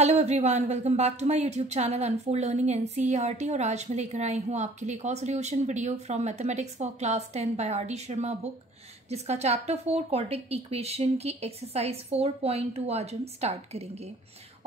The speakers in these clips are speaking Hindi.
Hello everyone, welcome back to my YouTube channel unfold learning NCERT. और आज मैं लेकर आई हूँ आपके लिए एक और solution video from mathematics for class 10 by R D Sharma book, जिसका चैप्टर 4 क्वाड्रेटिक इक्वेशन की एक्सरसाइज 4.2 आज हम स्टार्ट करेंगे।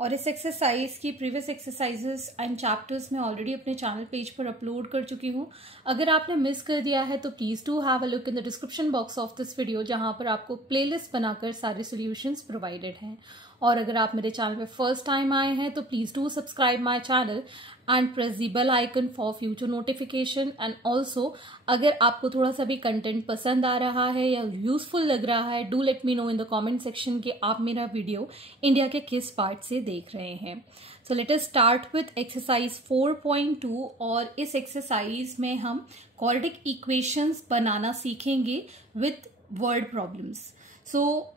और इस एक्सरसाइज की प्रीवियस एक्सरसाइजेस एंड चैप्टर्स मैं ऑलरेडी अपने चैनल पेज पर अपलोड कर चुकी हूँ। अगर आपने मिस कर दिया है तो please do have a look in the description box of this video, जहां पर आपको प्लेलिस्ट बनाकर सारे सॉल्यूशंस प्रोवाइडेड हैं। और अगर आप मेरे चैनल पे फर्स्ट टाइम आए हैं तो please do subscribe my channel and press the bell icon for future notification. And also अगर आपको थोड़ा सा भी कंटेंट पसंद आ रहा है या यूजफुल लग रहा है, do let me know in the comment section कि आप मेरा वीडियो इंडिया के किस पार्ट से देख रहे हैं। So let us start with exercise 4.2। और इस एक्सरसाइज में हम क्वाड्रेटिक इक्वेशंस बनाना सीखेंगे with word problems. So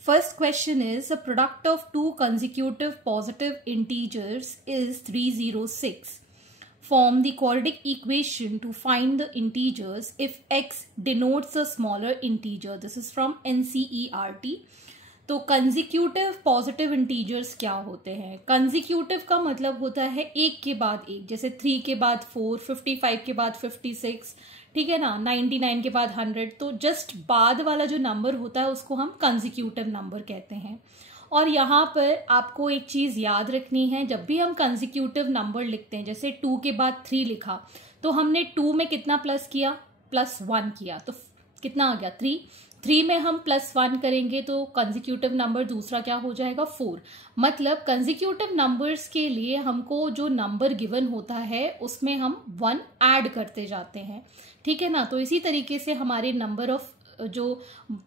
first question is, the product of two consecutive positive integers is 306. Form the quadratic equation to find the integers if x denotes a smaller integer. This is from NCERT. तो कंजिक्यूटिव पॉजिटिव इंटीजर्स क्या होते हैं? कंजिक्यूटिव का मतलब होता है एक के बाद एक, जैसे 3 के बाद 4, 55 के बाद 56, ठीक है ना, 99 के बाद 100। तो जस्ट बाद वाला जो नंबर होता है उसको हम कंजिक्यूटिव नंबर कहते हैं। और यहाँ पर आपको एक चीज याद रखनी है, जब भी हम कंजिक्यूटिव नंबर लिखते हैं, जैसे 2 के बाद 3 लिखा तो हमने 2 में कितना प्लस किया? +1 किया, तो कितना आ गया? 3 में हम +1 करेंगे तो कंजिक्यूटिव नंबर दूसरा क्या हो जाएगा? 4। मतलब कंजिक्यूटिव नंबर्स के लिए हमको जो नंबर गिवन होता है उसमें हम 1 ऐड करते जाते हैं, ठीक है ना। तो इसी तरीके से हमारे नंबर ऑफ जो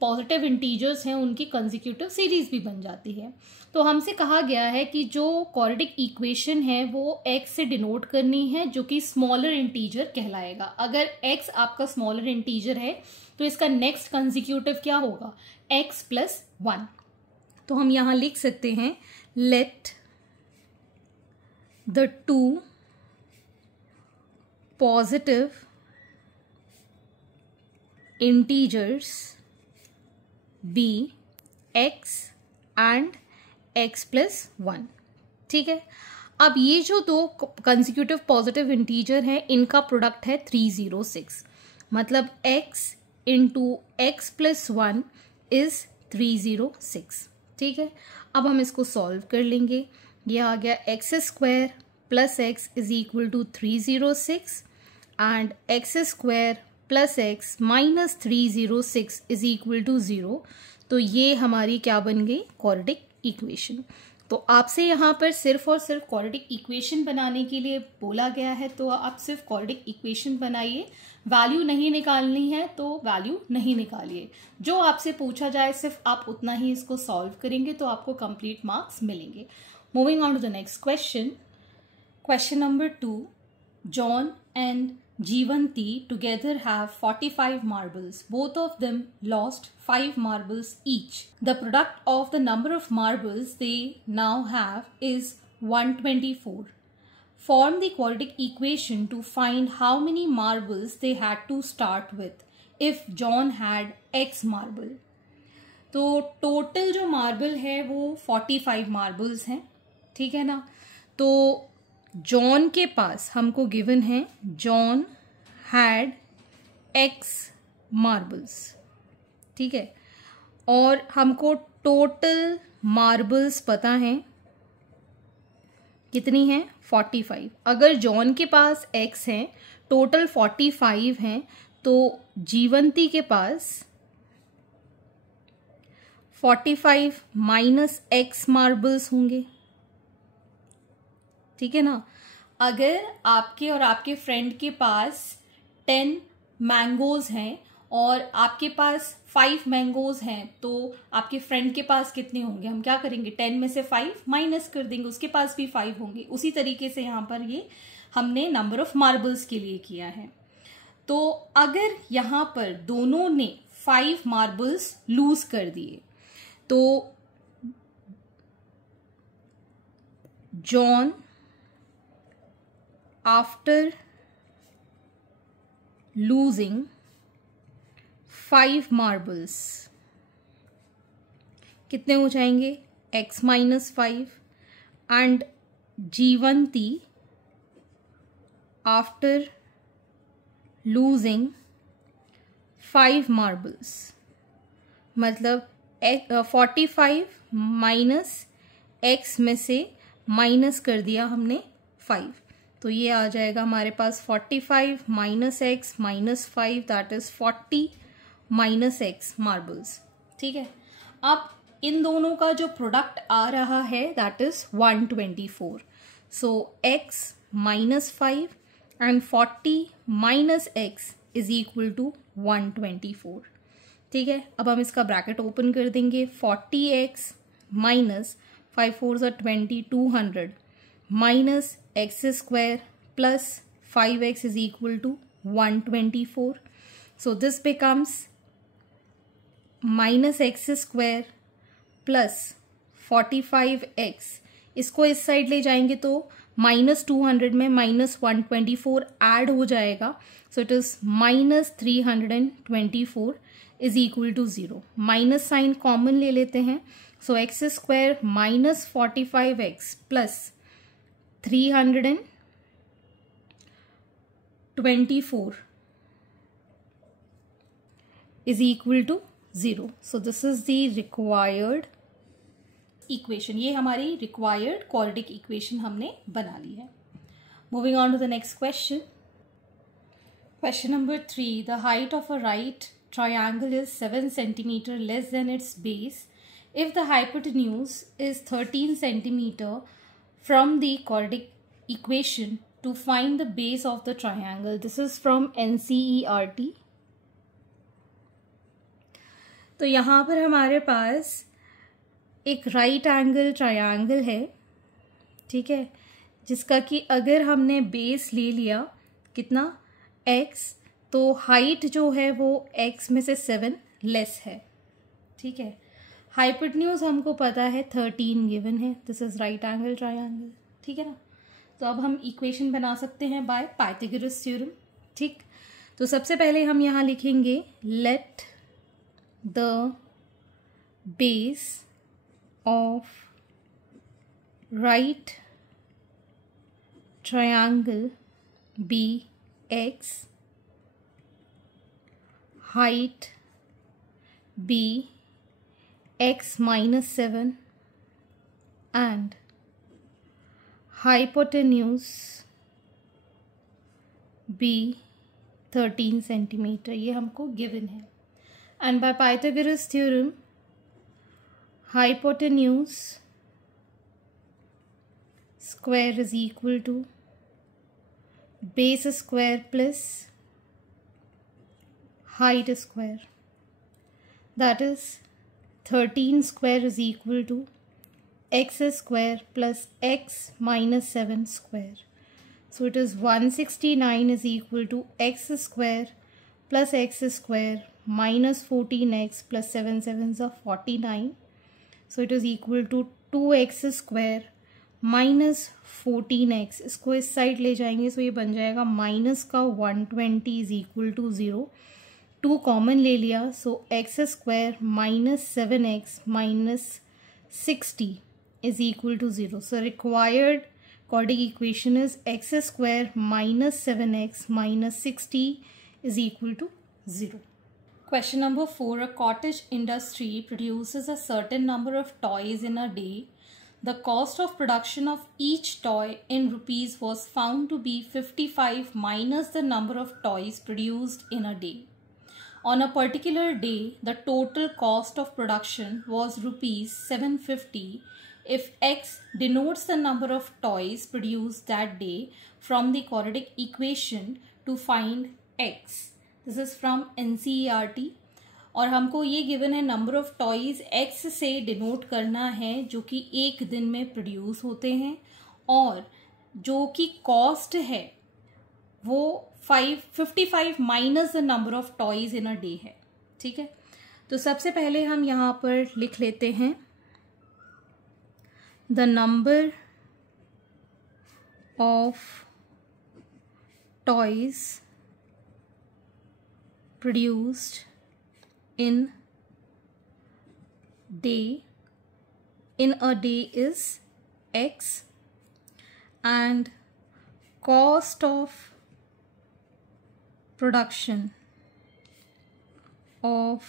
पॉजिटिव इंटीजर्स हैं उनकी कंजिक्यूटिव सीरीज भी बन जाती है। तो हमसे कहा गया है कि जो क्वाड्रेटिक इक्वेशन है वो x से डिनोट करनी है, जो कि स्मॉलर इंटीजर कहलाएगा। अगर x आपका स्मॉलर इंटीजर है तो इसका नेक्स्ट कंजिक्यूटिव क्या होगा? x + 1। तो हम यहां लिख सकते हैं, let the two positive integers be x and x + 1। ठीक है, अब ये जो दो कंसेक्यूटिव पॉजिटिव इंटीजर हैं इनका प्रोडक्ट है 306। मतलब x × x + 1 इज 306। ठीक है, अब हम इसको सॉल्व कर लेंगे। ये आ गया x² + x = 306 and x² + x - 306 = 0। तो ये हमारी क्या बन गई? Quadratic equation. तो आपसे यहाँ पर सिर्फ और सिर्फ क्वाड्रेटिक इक्वेशन बनाने के लिए बोला गया है, तो आप सिर्फ क्वाड्रेटिक इक्वेशन बनाइए। वैल्यू नहीं निकालनी है तो वैल्यू नहीं निकालिए। जो आपसे पूछा जाए सिर्फ आप उतना ही इसको सॉल्व करेंगे तो आपको कंप्लीट मार्क्स मिलेंगे। Moving on to the next question. Question number 2। John and Jeevanti together have 45 marbles. Both of them lost 5 marbles each. The product of the number of marbles they now have is 124. Form the quadratic equation to find how many marbles they had to start with if John had X marble. तो टोटल जो मार्बल है वो 45 मार्बल्स हैं, ठीक है ना। तो जॉन के पास हमको गिवन है, जॉन हैड x मार्बल्स, ठीक है। और हमको टोटल मार्बल्स पता है कितनी है? 45। अगर जॉन के पास x है, टोटल 45 हैं, तो जीवंती के पास 45 - x मार्बल्स होंगे, ठीक है ना। अगर आपके और आपके फ्रेंड के पास 10 मैंगोज हैं और आपके पास 5 मैंगोज हैं, तो आपके फ्रेंड के पास कितने होंगे? हम क्या करेंगे? 10 में से 5 माइनस कर देंगे, उसके पास भी 5 होंगे। उसी तरीके से यहाँ पर ये हमने नंबर ऑफ मार्बल्स के लिए किया है। तो अगर यहाँ पर दोनों ने 5 मार्बल्स लूज कर दिए तो जॉन after losing 5 marbles कितने हो जाएंगे? x - 5 and Jeevanti after losing 5 marbles. मतलब 45 माइनस x में से माइनस कर दिया हमने 5, तो ये आ जाएगा हमारे पास 45 minus x minus 5, that is 40 minus x marbles. ठीक है, अब इन दोनों का जो प्रोडक्ट आ रहा है that is 124. So x minus 5 and 40 minus x is equal to 124. ठीक है, अब हम इसका ब्रैकेट ओपन कर देंगे. 40x माइनस 5 4 20 200 minus x square plus 5x is equal to 124. So this becomes minus x square plus 45x. इसको इस साइड ले जाएंगे तो माइनस 200 में माइनस 124 ऐड हो जाएगा. So it is minus 324 is equal to 0. Minus sign common ले लेते हैं. So x square minus 45x plus 324 is equal to 0. So this is the required equation. ये हमारी required quadratic equation हमने बना ली है. Moving on to the next question. Question number 3. The height of a right triangle is 7 centimeter less than its base if the hypotenuse is 13 centimeter from the quadratic equation to find the base of the triangle. This is from NCERT. तो यहाँ पर हमारे पास एक राइट एंगल ट्रायंगल है. ठीक है, जिसका कि अगर हमने बेस ले लिया कितना x, तो हाइट जो है वो x में से 7 लेस है. ठीक है, हाइपोटेन्यूज हमको पता है 13 गिवन है. This is right angle triangle. ठीक है ना, तो अब हम इक्वेशन बना सकते हैं बाय पाइथागोरस थ्योरम. ठीक, तो सबसे पहले हम यहाँ लिखेंगे late the base of right triangle be x, height be x minus 7 and hypotenuse be 13 centimetre. ये हमको गिवन है. And by Pythagoras theorem, hypotenuse square is equal to base square plus height square. That is 13 square is equal to x square plus x minus 7 square. So it is 169 is equal to x square plus x square minus 14x plus 7 7s are 49. So it is equal to 2x square minus 14x. इसको इस साइड ले जाएंगे तो ये बन जाएगा माइनस का 120 इज इक्वल टू 0. 2 कॉमन ले लिया, so x square minus 7x minus 60 is equal to 0. So required quadratic equation is x square minus 7x minus 60 is equal to 0. Question number 4. A cottage industry produces a certain number of toys in a day. The cost of production of each toy in rupees was found to be 55 minus the number of toys produced in a day. On a particular day, the total cost of production was rupees 750 if x denotes the number of toys produced that day from the quadratic equation to find x. This is from NCERT. और हमको ये गिवन है नंबर ऑफ टॉयज एक्स से डिनोट करना है जो कि एक दिन में प्रोड्यूस होते हैं, और जो कि कॉस्ट है वो 55 minus the number of toys in a day है. ठीक है, तो सबसे पहले हम यहाँ पर लिख लेते हैं the number of toys produced in a day is x and cost of production of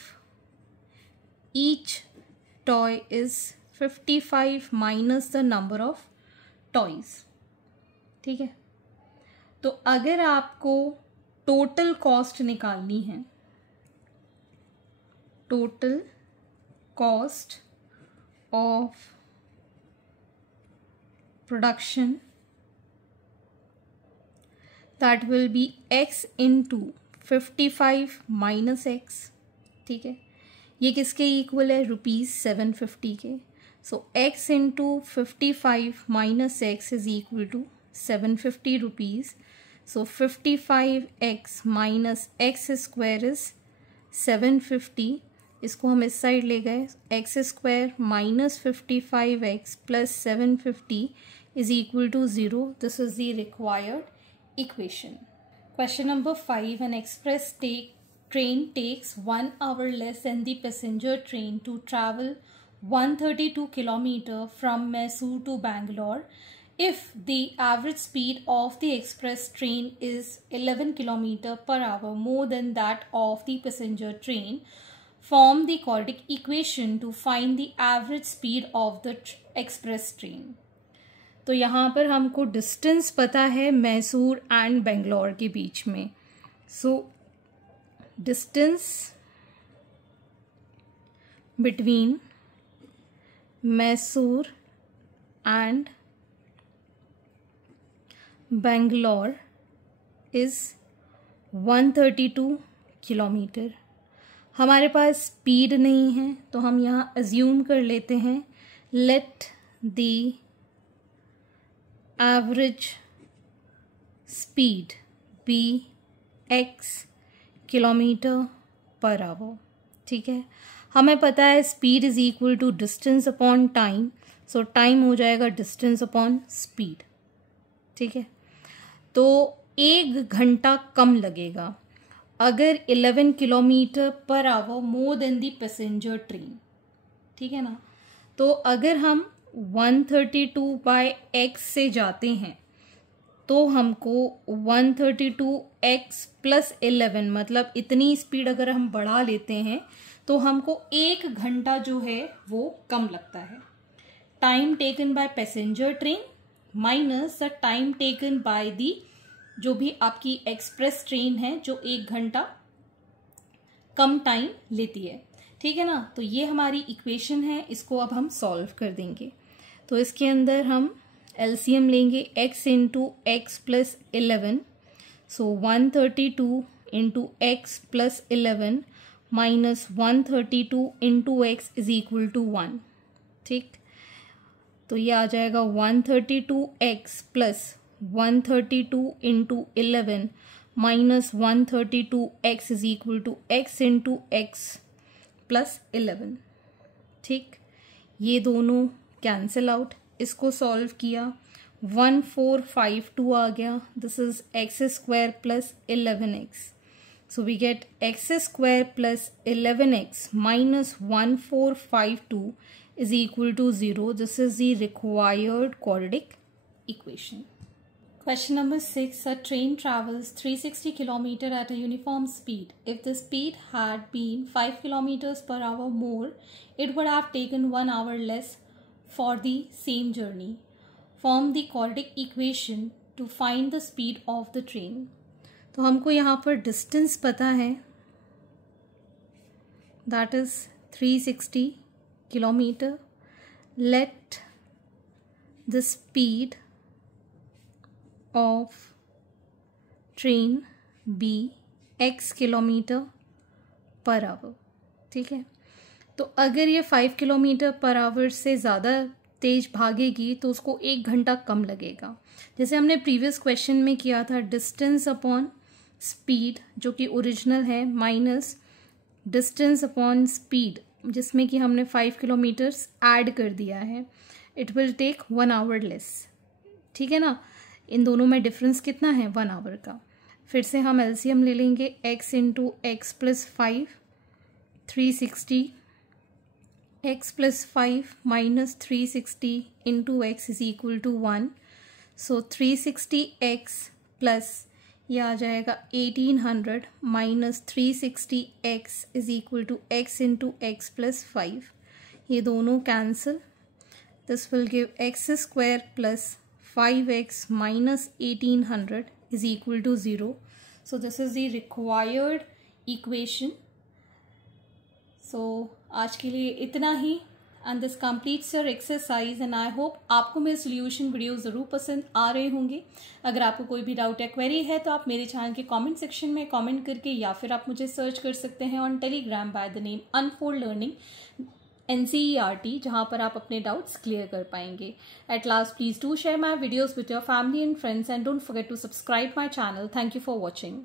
each toy is 55 minus the number of toys. ठीक है, तो अगर आपको टोटल कॉस्ट निकालनी है, total cost of production, that will be x into 55 minus x. ठीक है, ये किसके इक्वल है? ₹750 के. सो x into 55 minus x is equal to 750 rupees. So 55x minus x square is 750. इसको हम इस साइड ले गए, x square minus 55x plus 750 is equal to 0. This is the required equation. Question number 5. An express train takes 1 hour less than the passenger train to travel 132 km from Mysore to Bangalore. If the average speed of the express train is 11 km per hour more than that of the passenger train, form the quadratic equation to find the average speed of the express train. तो यहाँ पर हमको डिस्टेंस पता है मैसूर एंड बेंगलोर के बीच में. So distance between Mysore and Bangalore is 132 kilometre. हमारे पास स्पीड नहीं है तो हम यहाँ अज्यूम कर लेते हैं let the average speed be x kilometre per hour. ठीक है, हमें पता है speed is equal to distance upon time. So time हो जाएगा डिस्टेंस अपॉन स्पीड. ठीक है, तो 1 घंटा कम लगेगा अगर 11 kilometre per hour more than the passenger train. ठीक है ना, तो अगर हम 132/x से जाते हैं तो हमको 132x प्लस 11 मतलब इतनी स्पीड अगर हम बढ़ा लेते हैं तो हमको 1 घंटा जो है वो कम लगता है. Time taken by passenger train minus the time taken by the जो भी आपकी एक्सप्रेस ट्रेन है जो 1 घंटा कम टाइम लेती है. ठीक है ना, तो ये हमारी इक्वेशन है, इसको अब हम सॉल्व कर देंगे. तो इसके अंदर हम एलसीएम लेंगे x into x plus 11. So 132 into x plus 11 minus 132 into x is equal to 1. ठीक, तो ये आ जाएगा 132x plus 132 into 11 minus 132x is equal to x into x plus 11. ठीक, ये दोनों कैंसिल आउट. इसको सॉल्व किया 1452 आ गया. This is x square plus 11x. So we get x square plus 11x minus 1452 is equal to 0. This is the required quadratic equation. Question number 6. A train travels 360 km at a uniform speed. If the speed had been 5 km per hour more, it would have taken 1 hour less for the same journey. Form the quadratic equation to find the speed of the train. तो हमको यहाँ पर डिस्टेंस पता है, that is 360 kilometer. Let the speed of train be x kilometre per hour. ठीक है, तो अगर ये 5 किलोमीटर पर आवर से ज़्यादा तेज भागेगी तो उसको 1 घंटा कम लगेगा. जैसे हमने प्रीवियस क्वेश्चन में किया था, डिस्टेंस अपॉन स्पीड जो कि ओरिजिनल है माइनस डिस्टेंस अपॉन स्पीड जिसमें कि हमने 5 किलोमीटर्स ऐड कर दिया है. It will take 1 hour less. ठीक है ना, इन दोनों में डिफरेंस कितना है? 1 आवर का. फिर से हम एलसीएम ले लेंगे x into x plus 5, 360 x plus 5 minus 360 into x is equal to 1. So 360x plus ये आ जाएगा 1800 minus 360x is equal to x into x plus 5. ये दोनों cancel. This will give x square plus 5x minus 1800 is equal to 0. So this is the required equation. सो आज के लिए इतना ही. And this completes your exercise and I hope आपको मेरे सोल्यूशन वीडियो ज़रूर पसंद आ रहे होंगे. अगर आपको कोई भी डाउट या क्वेरी है तो आप मेरे चैनल के कमेंट सेक्शन में कमेंट करके या फिर आप मुझे सर्च कर सकते हैं on Telegram by the name unfold learning NCERT, जहां पर आप अपने डाउट्स क्लियर कर पाएंगे. At last please do share my videos with your family and friends and don't forget to subscribe my channel. Thank you for watching.